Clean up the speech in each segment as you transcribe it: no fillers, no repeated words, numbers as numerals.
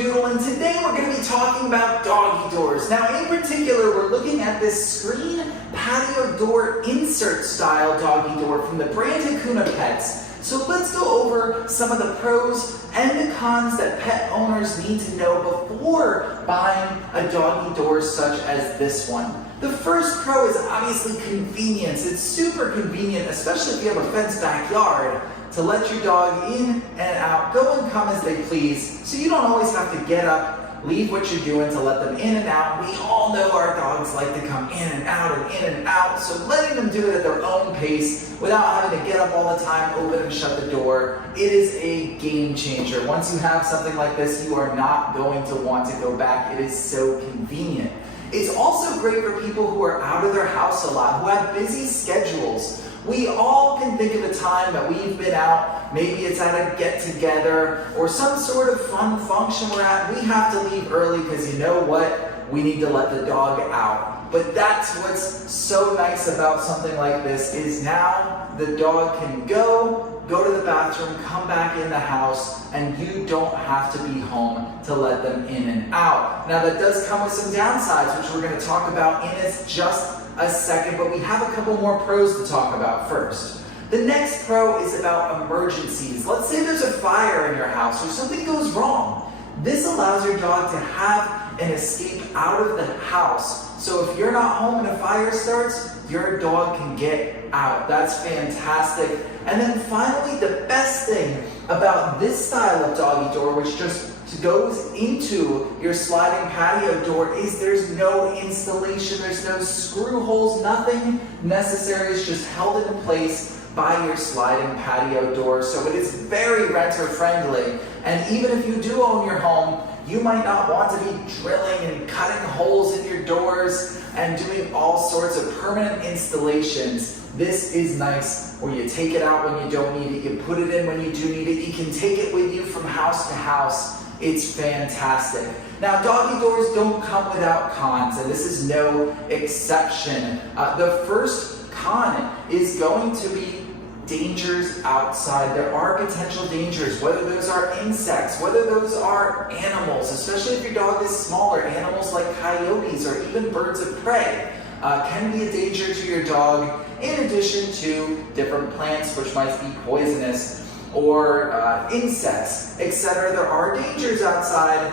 Doodle, and today we're going to be talking about doggy doors. Now, in particular, we're looking at this screen patio door insert style doggy door from the brand Hakuna Pets. So let's go over some of the pros and the cons that pet owners need to know before buying a doggy door such as this one. The first pro is obviously convenience. It's super convenient, especially if you have a fenced backyard, to let your dog in and out, go and come as they please, so you don't always have to get up, leave what you're doing to let them in and out. We all know our dogs like to come in and out and in and out, so letting them do it at their own pace without having to get up all the time, open and shut the door, it is a game changer. Once you have something like this, you are not going to want to go back. It is so convenient. It's also great for people who are out of their house a lot, who have busy schedules. We all can think of a time that we've been out, maybe it's at a get-together or some sort of fun function we're at. We have to leave early because you know what? We need to let the dog out. But that's what's so nice about something like this is now the dog can go to the bathroom, come back in the house, and you don't have to be home to let them in and out. Now that does come with some downsides, which we're going to talk about in just a second, but we have a couple more pros to talk about first. The next pro is about emergencies. Let's say there's a fire in your house or something goes wrong. This allows your dog to have an escape out of the house. So if you're not home and a fire starts, your dog can get out. That's fantastic. And then finally, the best thing about this style of doggy door, which just goes into your sliding patio door, is there's no installation, there's no screw holes, nothing necessary. It's just held in place by your sliding patio door. So it is very renter friendly. And even if you do own your home, you might not want to be drilling and cutting holes in your doors and doing all sorts of permanent installations. This is nice where you take it out when you don't need it, you put it in when you do need it, you can take it with you from house to house. It's fantastic. Now, doggy doors don't come without cons, and this is no exception. The first con is going to be dangers outside. There are potential dangers, whether those are insects, whether those are animals, especially if your dog is smaller. Animals like coyotes or even birds of prey can be a danger to your dog, in addition to different plants which might be poisonous or insects, etc. There are dangers outside.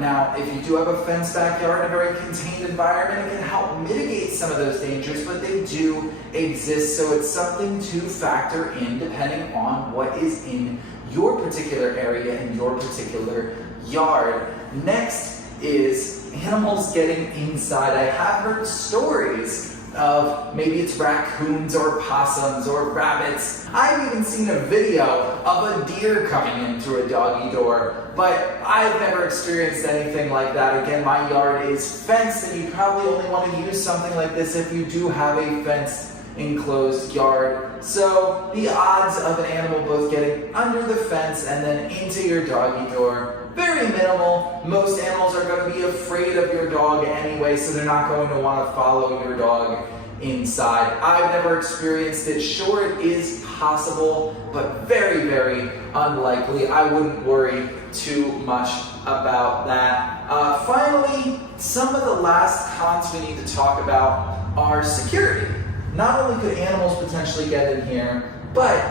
Now, if you do have a fenced backyard in a very contained environment, it can help mitigate some of those dangers, but they do exist, so it's something to factor in depending on what is in your particular area and your particular yard. Next is animals getting inside. I have heard stories of maybe it's raccoons or possums or rabbits. I've even seen a video of a deer coming in through a doggy door, but I've never experienced anything like that. Again, my yard is fenced, and you probably only want to use something like this if you do have a fenced enclosed yard. So the odds of an animal both getting under the fence and then into your doggy door, very minimal. Most animals are going to be afraid of your dog anyway, so they're not going to want to follow your dog inside. I've never experienced it. Sure, it is possible, but very, very unlikely. I wouldn't worry too much about that. Finally, some of the last cons we need to talk about are security. Not only could animals potentially get in here, but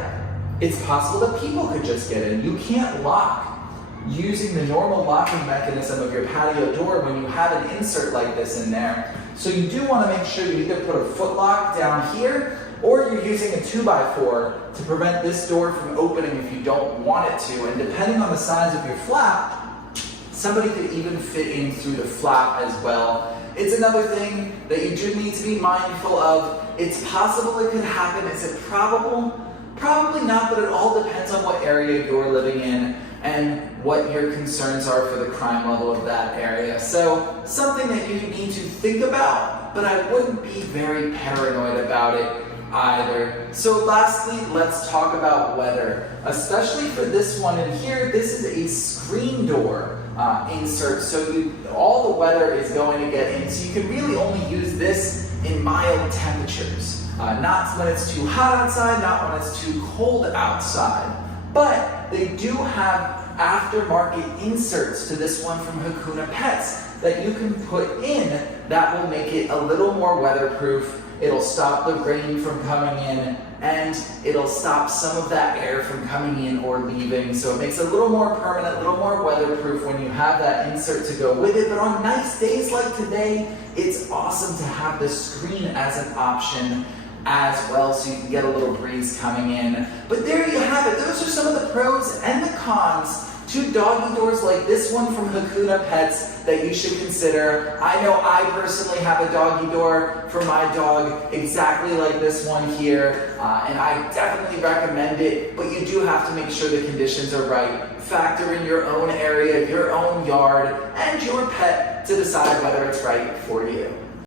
it's possible that people could just get in. You can't lock using the normal locking mechanism of your patio door when you have an insert like this in there. So you do want to make sure you either put a foot lock down here, or you're using a 2x4 to prevent this door from opening if you don't want it to. And depending on the size of your flap, somebody could even fit in through the flap as well. It's another thing that you do need to be mindful of. It's possible it could happen. Is it probable? Probably not, but it all depends on what area you're living in and what your concerns are for the crime level of that area. So something that you need to think about, but I wouldn't be very paranoid about it either. So lastly, let's talk about weather, especially for this one in here. This is a screen door insert, so all the weather is going to get in, so you can really only use this in mild temperatures. Not when it's too hot outside, not when it's too cold outside. But they do have aftermarket inserts to this one from Hakuna Pets that you can put in that will make it a little more weatherproof. It'll stop the rain from coming in, and it'll stop some of that air from coming in or leaving. So it makes it a little more permanent, a little more weatherproof when you have that insert to go with it. But on nice days like today, it's awesome to have the screen as an option as well, so you can get a little breeze coming in. But there you have it. Those are some of the pros and the cons to doggy doors like this one from Hakuna Pets that you should consider. I know I personally have a doggy door for my dog exactly like this one here, and I definitely recommend it, but you do have to make sure the conditions are right. Factor in your own area, your own yard, and your pet to decide whether it's right for you.